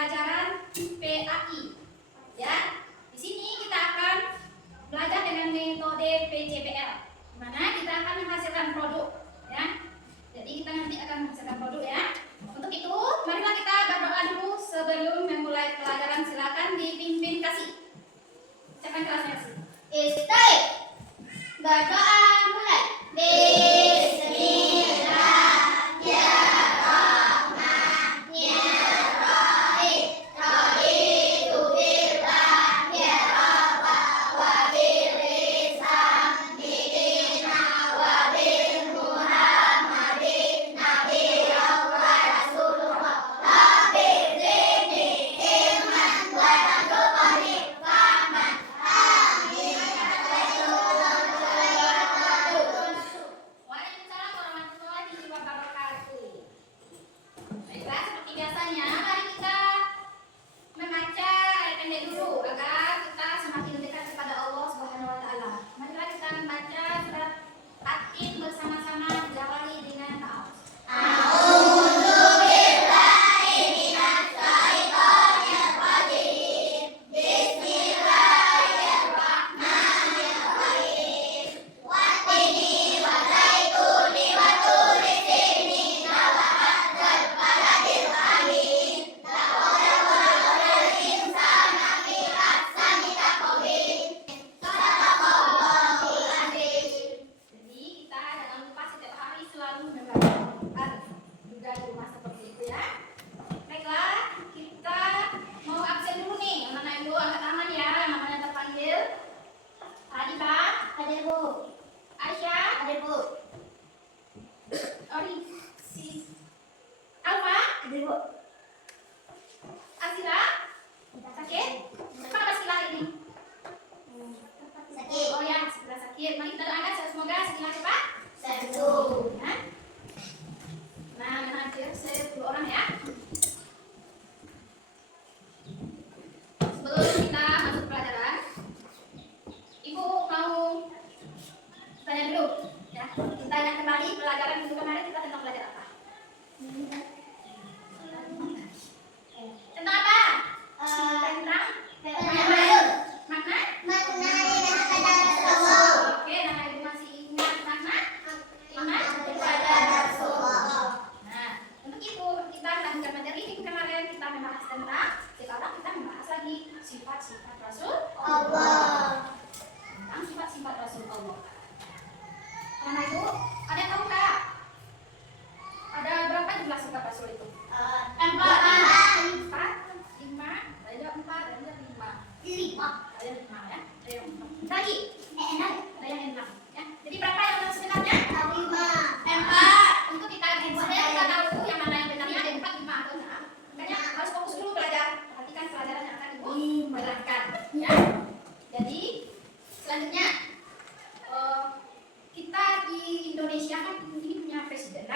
pelajaran PAI. Ya, di sini kita akan belajar dengan metode PJBL, di mana kita akan menghasilkan produk. Ya, jadi kita nanti akan menghasilkan produk ya. Untuk itu, marilah kita berdoa dulu sebelum memulai pelajaran. Silakan dipimpin kasih. Siapa kelasnya kasih? Stay. Berdoa mulai. Mari kita doakan semoga Sila cepat sembuh. Nah, mengajar saya 10 orang ya. Sebelum kita masuk pelajaran, Ibu mau tanya dulu ya. Kita ingat kembali pelajaran minggu kemarin kita tentang belajar apa? Tentang apa? Tentang makna. Oke, nah Ibu masih ingat makna? Nah, untuk itu kita lanjutkan materi minggu kemarin kita membahas tentang, sekarang kita membahas lagi sifat-sifat Rasul Allah. Tentang sifat-sifat Rasul Allah. Mana Ibu? Ada yang tahu nggak? Ada berapa jumlah sifat Rasul itu? 4, 4, 5, ada 4, ada 5. 5. Ada 5 ya. Ada yang 4. Lagi? 6. Ada yang 6 ya. Jadi berapa yang sebenarnya? 5. 4. Untuk kita sebenarnya kita tahu yang mana yang benarnya ada 4, 5 atau 6. Makanya harus fokus dulu belajar. Perhatikan pelajaran yang akan Ibu berikan ya. Jadi selanjutnya kita di Indonesia kan ini punya presiden.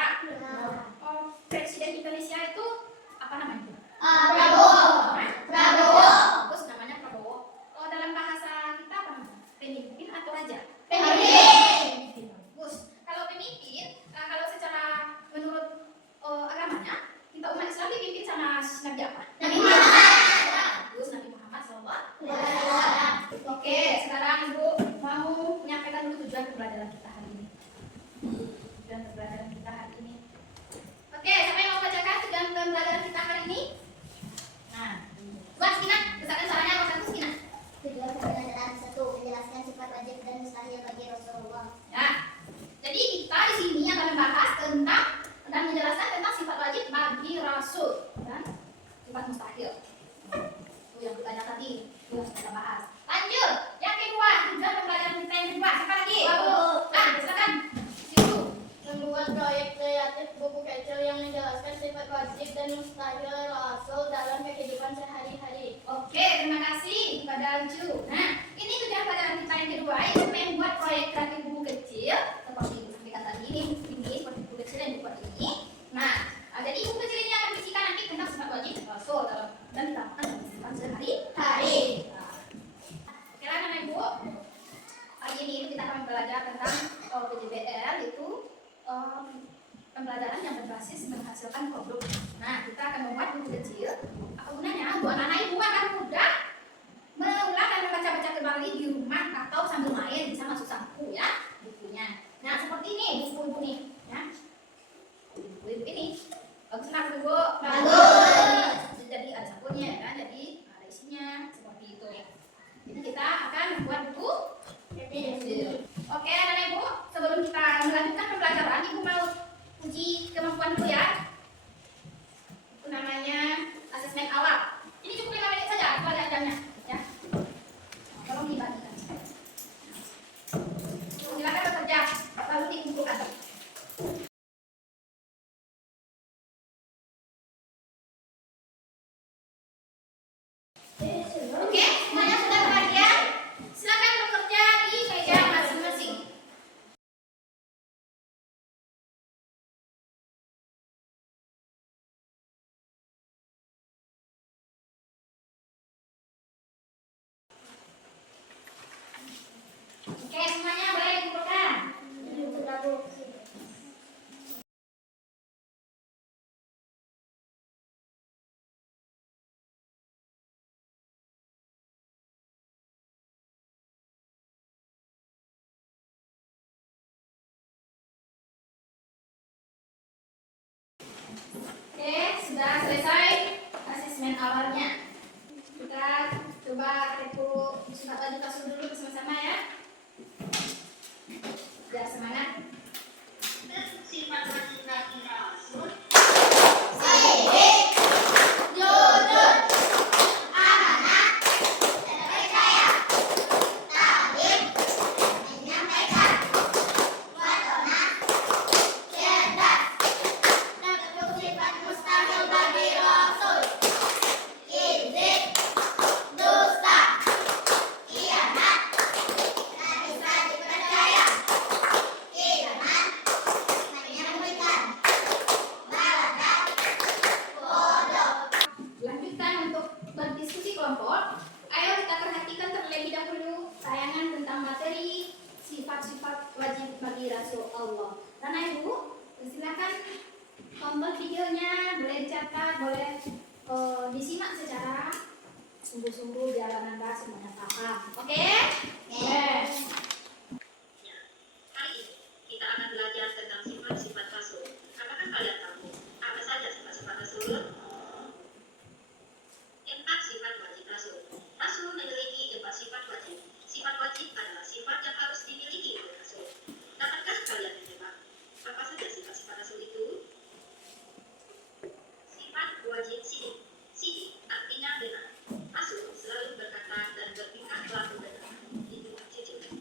Presiden Indonesia itu apa namanya? Prabowo. Terus namanya Prabowo. Dalam bahasa kita apa namanya? Pemimpin atau raja? Pemimpin. Bagus. Kalau pemimpin, kalau secara menurut agamanya, kita umat Islam dipimpin sama Nabi apa? Nabi Muhammad. Bagus, Nabi Muhammad SAW. Oke, sekarang Ibu mau menyampaikan dulu tujuan pembelajaran kita hari ini. Tujuan pembelajaran kita hari ini. Oke, siapa yang mau bacakan tujuan pembelajaran kita hari ini? Nah, buat Skina, misalkan caranya apa satu Skina? Tujuan pembelajaran 1, menjelaskan sifat wajib dan mustahil bagi Rasulullah. Ya, jadi kita di sini akan membahas tentang dan menjelaskan tentang sifat wajib bagi Rasul dan sifat mustahil. Itu yang kita lihat tadi, itu yang kita bahas. Lanjut, yang kedua, tujuan pembelajaran kita yang kedua, siapa lagi? Silakan. Situ. Membuat proyek kreatif buku kecil yang menjelaskan sifat wajib dan mustahil Rasul dalam kehidupan sehari-hari. Oke, terima kasih kepada Anju. Nah, ini tujuan pelajaran kita yang kedua, yaitu membuat proyek kreatif buku kecil seperti Ibu sampaikan tadi ini seperti buku kecil yang dibuat ini. Nah, jadi buku kecil ini akan berisikan nanti tentang sifat wajib Rasul dalam dan dilakukan dalam kehidupan sehari-hari. Oke lah, Ibu. Hari ini kita akan belajar tentang PJBL, itu pembelajaran yang berbasis menghasilkan produk. Nah, kita akan membuat buku kecil. Apa gunanya? bukunya ya kan, jadi ada isinya seperti itu. Jadi kita akan membuat buku kecil. Oke, anak ibu, sebelum kita melanjutkan pembelajaran, ibu mau uji kemampuan dulu ya. Itu namanya asesmen awal. Ini cukup 5 menit saja pelajarannya, ya. Tolong dibagikan. Silakan bekerja, lalu dikumpulkan. Oke, semuanya sudah kebagian. Silakan bekerja di meja masing-masing. Oke, semuanya boleh dikumpulkan. Oke, sudah selesai asesmen awalnya. Kita coba review surat wajib asuh dulu bersama-sama ya. Biar semangat. Sifat wajib bagi asuh. Lanjutkan untuk berdiskusi kelompok. Ayo kita perhatikan terlebih dahulu tayangan tentang materi sifat-sifat wajib bagi Rasul Allah. Karena ibu, silakan tonton videonya, boleh dicatat, boleh disimak secara sungguh-sungguh biar anda semuanya paham. Oke? Yes. Hari ini kita akan belajar tentang sifat-sifat rasul. Apakah kalian tahu apa saja sifat-sifat rasul? 4 sifat wajib rasul. Rasul memiliki 4 sifat wajib. Sifat wajib adalah sifat yang harus dimiliki oleh rasul. Dapatkah kalian menebak apa saja sifat-sifat rasul itu? Sifat wajib sidik. Sidik artinya benar. Rasul selalu berkata dan bertingkah laku benar. Itu jujur.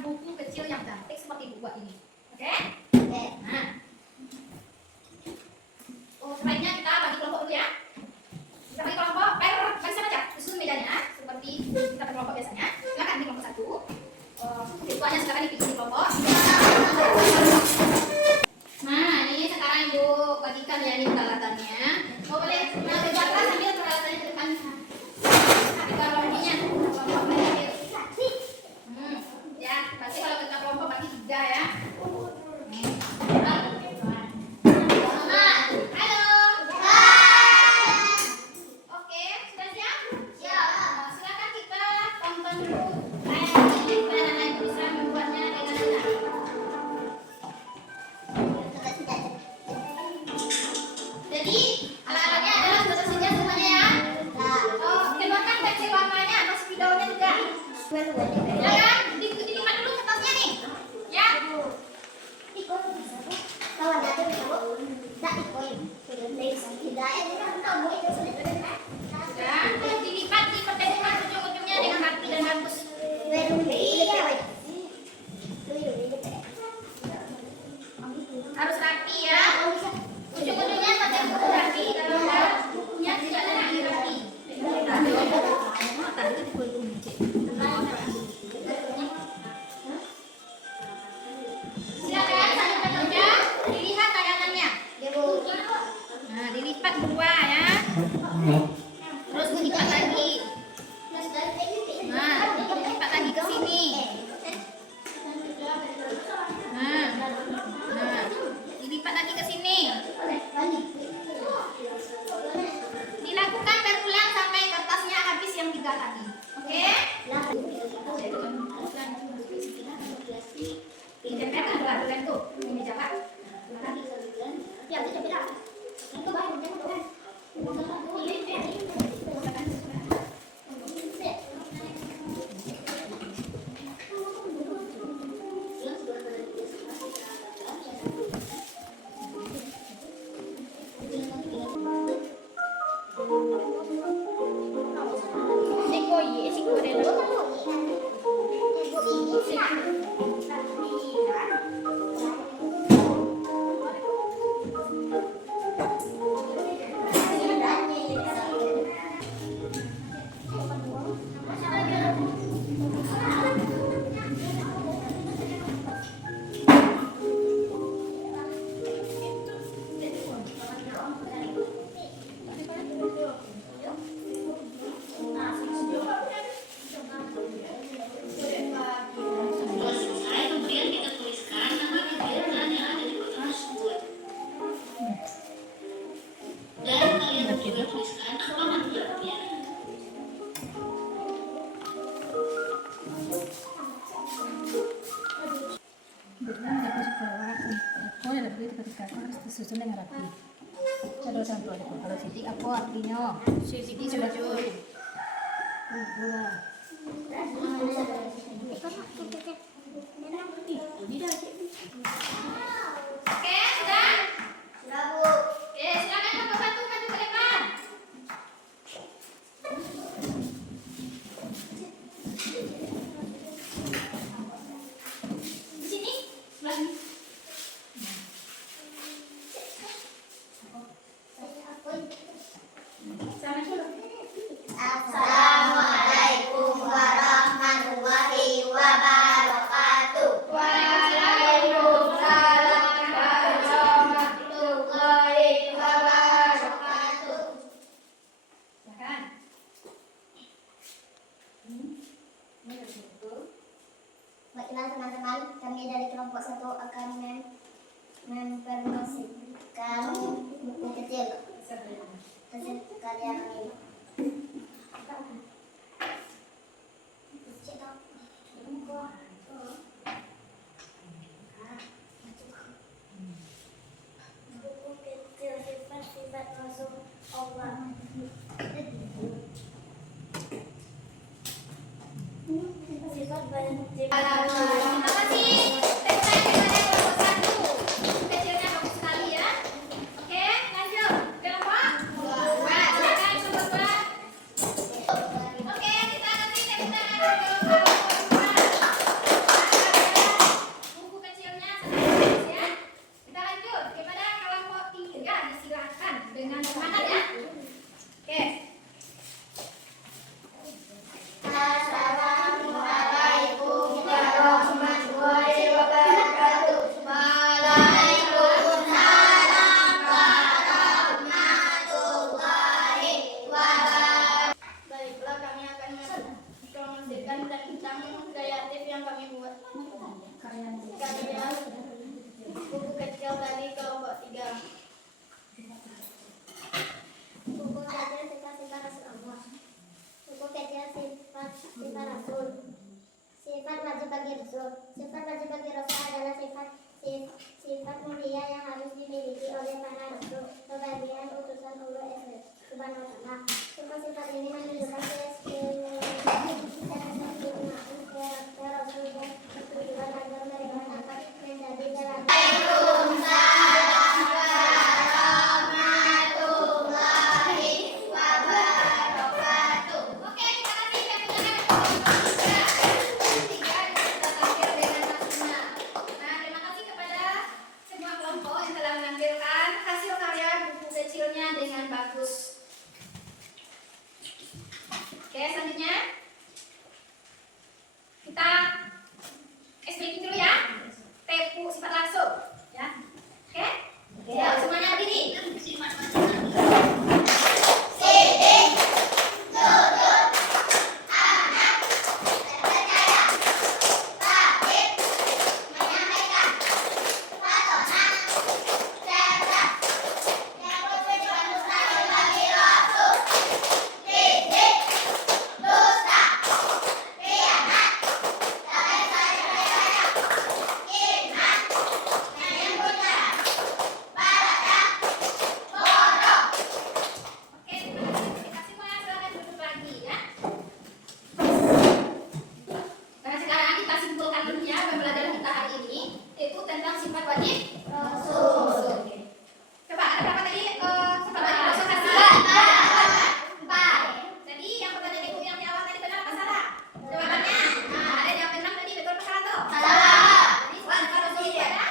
buku kecil yang cantik seperti buku ini. Oke? Nah, sebaiknya kita bagi kelompok dulu ya. Kita bagi kelompok, barisan aja, susun mejanya seperti kita berkelompok biasanya. Silakan di kelompok 1. Siswanya silakan dipilih di kelompok. Nah, ini sekarang Ibu bagikan ya ini peralatannya. Boleh berjalan sambil peralatannya ke depan. Kita kelompoknya. Ya, berarti kalau kita kelompok bagi 3 ya. Dilipat di pertemuan ujung-ujungnya dengan rapi dan bagus. Harus rapi ya. Ujung-ujungnya tertentu rapi. Kalau enggak, bukunya tidak lagi rapi. Silakan sambil bekerja, dilihat tayangannya. Nah, dilipat 2 ya. Terus dilipat lagi. Nah, dilipat lagi ke sini. Nah, dilipat lagi ke sini. Dilakukan berulang sampai kertasnya habis yang 3 tadi. Oke? Ini kan aturan tuh. Ini jawab. Ya, kita bilang. Itu baru jangan. Susun dengan rapi. Kalau contoh kalau sidik apa artinya? Sidik sujud. Oke, sudah? Sudah, Bu. Oke, silakan membantu maju ke depan. Di sini, sebelah sini. Assalamualaikum warahmatullahi wabarakatuh. Waalaikumsalam warahmatullahi wabarakatuh. Silakan. Baiklah teman-teman, kami dari kelompok 1 akan mempromosikan buku kecil hasil karya kami. Buku kecil sifat-sifat Rasul Allah. Sifat wajib. Terima kasih. Tepuk tangan kepada kelompok 1. Kecilnya bagus sekali ya. Oke, lanjut. Kelompok 2. Silakan kelompok 2. kehidupan bersama. Sifat-sifat ini menunjukkan keseimbangan karakter Rasul dan bertujuan agar mereka dapat menjadi teladan. Oke, kita kasih ketiga kita tampil dengan maksimal. Nah, terima kasih kepada semua kelompok yang telah menampilkan hasil karya buku kecilnya dengan bagus. Oke, selanjutnya kita explain dulu ya. Tepu sifat langsung, ya. Oke? Ya, semuanya berdiri. Sifat wajib Oke, terima kasih. Kita semua silakan duduk lagi ya. Nah, sekarang kita simpulkan dulu ya pembelajaran kita hari ini itu tentang sifat wajib Rasul. Oke. Coba ada berapa tadi sifat wajib Rasul kasih? 4. Jadi yang pertanyaan ibu yang di awal tadi benar apa salah? Jawabannya ada yang jawab benar tadi, betul apa salah tuh? Jadi sifat Rasul itu ada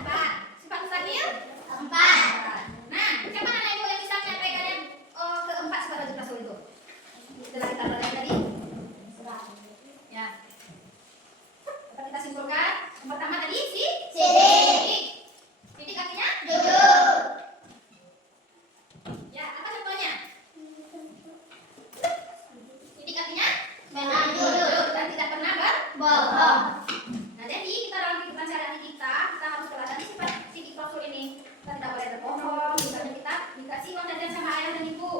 4. Sifat mustaqil 4. Nah, siapa anak ibu yang bisa menyampaikan yang keempat sifat wajib Rasul itu? Setelah kita belajar tadi. Ya. Dapat kita simpulkan. Yang pertama tadi sidik. Sidik artinya ya, apa contohnya? Sidik artinya jujur dan tidak pernah berbohong. Nah, jadi kita dalam kehidupan sehari-hari kita harus teladan sifat sidik Rasul ini. Kita tidak boleh berbohong. Misalnya kita dikasih uang jajan sama ayah dan ibu,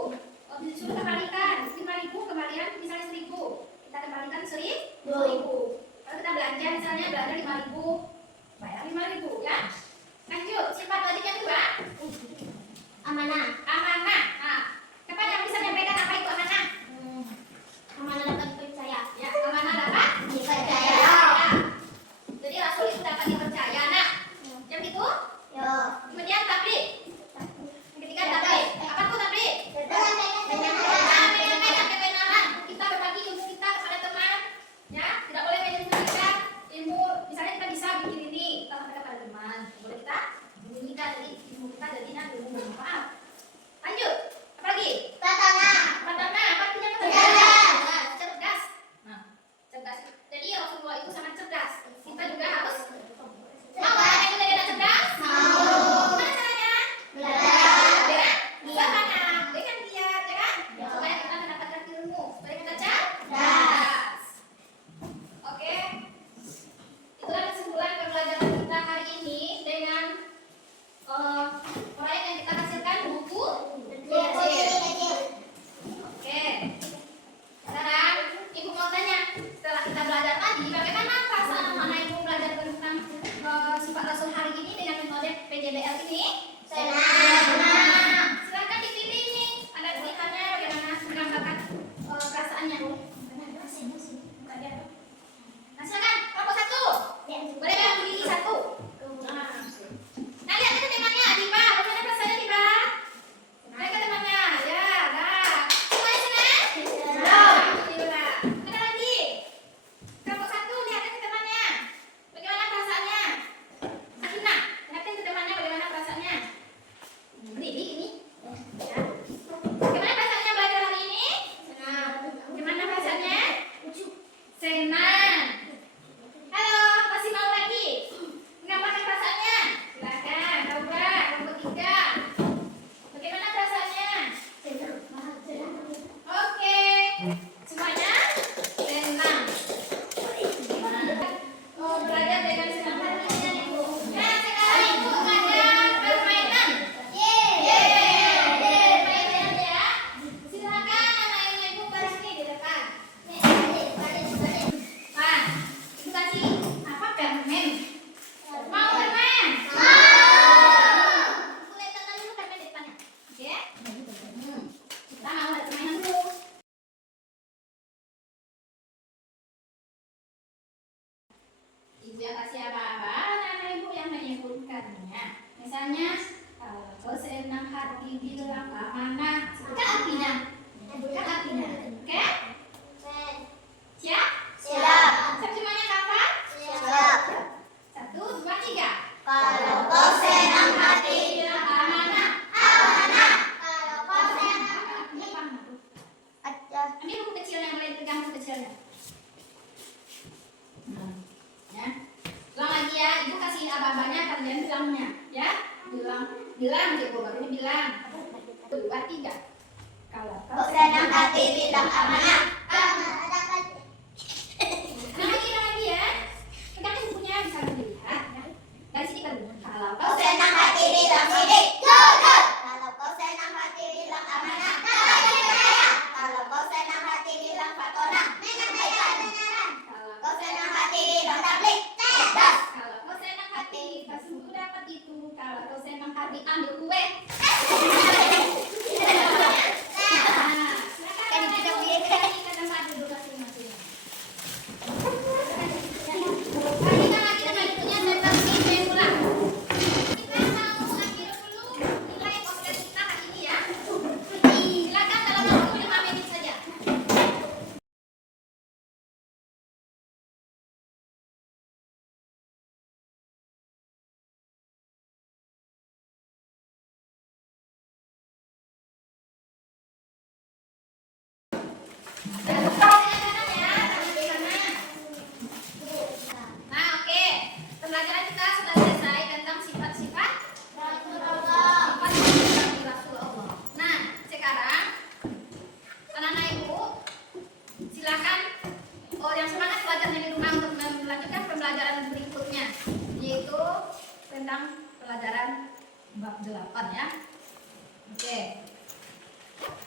disuruh kembalikan 5.000, kembalian misalnya 1.000, kita kembalikan 1.000. Kalau kita belanja misalnya belanja 5.000, bayar 5.000 ya. Lanjut, sifat wajib yang kedua amanah. Nah, siapa yang bisa menyampaikan apa itu amanah? Amanah dapat dipercaya. Ya, amanah dapat Dipercaya. Ya. Jadi Rasul itu dapat dipercaya. Nah, yang itu Yo. kemudian tabligh. Yang ketiga tabligh. Apa itu tabligh? Menyampaikan kebenaran. Kita berbagi ilmu kita kepada teman. Ya, tidak boleh menyembunyikan ilmu. Misalnya kita bisa bikin ini, kita sampaikan pada teman. Tidak boleh kita sembunyikan. Jadi ilmu kita jadinya ilmu bermanfaat. Lanjut. Apa lagi? Tatana. Pertama, apa artinya pertama? Cerdas. Cerdas. Nah, cerdas. Jadi Rasulullah itu sangat cerdas. Kita juga harus mau orang yang tidak cerdas. Gimana caranya? Dengan giat, ya kan? Supaya kita mendapatkan ilmu, supaya kita cerdas. Oke. Itulah kesimpulan pembelajaran kita hari ini dengan proyek yang kita hasilkan. menyebutkannya. Misalnya, kau senang hati bilang amanah. Sebutkan artinya. Sebutkan artinya. Oke? Siap? Siap. Terjemahnya kapan? Siap. 1, 2, 3. Kalau kau senang hati, Bilang amanah. amanah. Kalau kau senang Apa? aja. Ambil buku kecilnya, mulai pegang buku kecilnya. Ya. Ulang lagi ya, ibu kasih abang-abangnya, kalian bilangnya, ya. Bilang, ibu barunya bilang. 1, 2, 3. Kalau Kau senang hati bilang amanah. Ulang lagi ya. Pegangin bukunya, bisa dilihat. Ya. Dari sini kan. Kalau Kau senang hati bilang sidik. Jujur. Kalau kau senang hati bilang amanah. Kalau kau senang hati bilang fatona. Kebaikan. Kau senang hati bilang tablik. Cerdas. Kalau kau senang hati, kasih buku dapat itu. Kalau kau senang hati, ambil kue. Nah, silakan ke tempat duduk masing-masing. Lanjutkan lagi dengan bukunya seperti semula. Kita mau akhir dulu nilai podcast kita hari ini ya. Silakan dalam waktu 5 menit saja. Nah, oke. Pembelajaran kita sudah selesai tentang sifat-sifat sifat dari Rasulullah. Nah, sekarang anak-anak ibu silakan yang semangat belajarnya di rumah untuk melanjutkan pembelajaran berikutnya, yaitu tentang pelajaran bab 8 ya. Oke.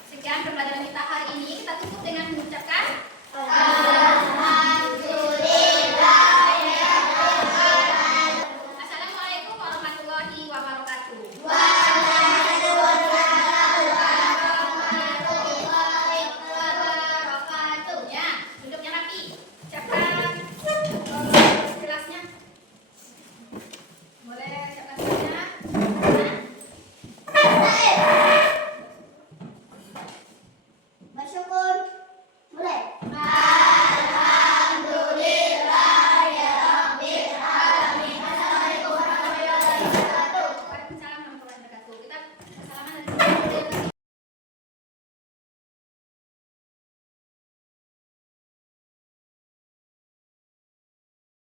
Sekian pembelajaran kita hari ini. Kita tutup dengan mengucapkan Alhamdulillah.